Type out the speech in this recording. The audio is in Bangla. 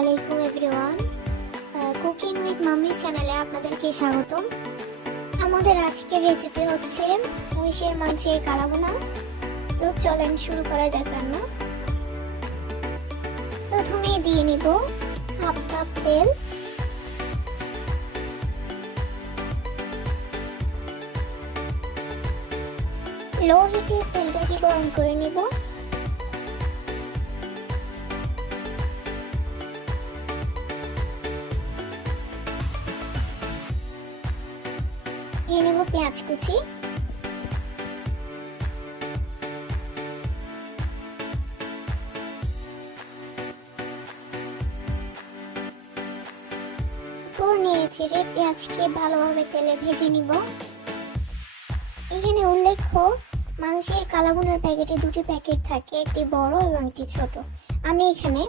আলাইকুম এভরিওয়ান, কুকিং উইথ মাম্মি চ্যানেলে আপনাদেরকে স্বাগতম। আমাদের আজকের রেসিপি হচ্ছে মহিষের মাংসের কালাভুনা। তো চলেন শুরু করা যাক রান্না। প্রথমে দিয়ে নিব হাফ কাপ তেল, লো হিটে তেলটাকে গরম করে নিব। দিয়ে নেব পেঁয়াজ কুচি, নেড়ে চেড়ে পেঁয়াজকে ভালোভাবে তেলে ভেজে নিব। এখানে উল্লেখ্য, মাংসের কালাভুনার প্যাকেটে দুটি প্যাকেট থাকে, একটি বড় এবং একটি ছোট। আমি এখানে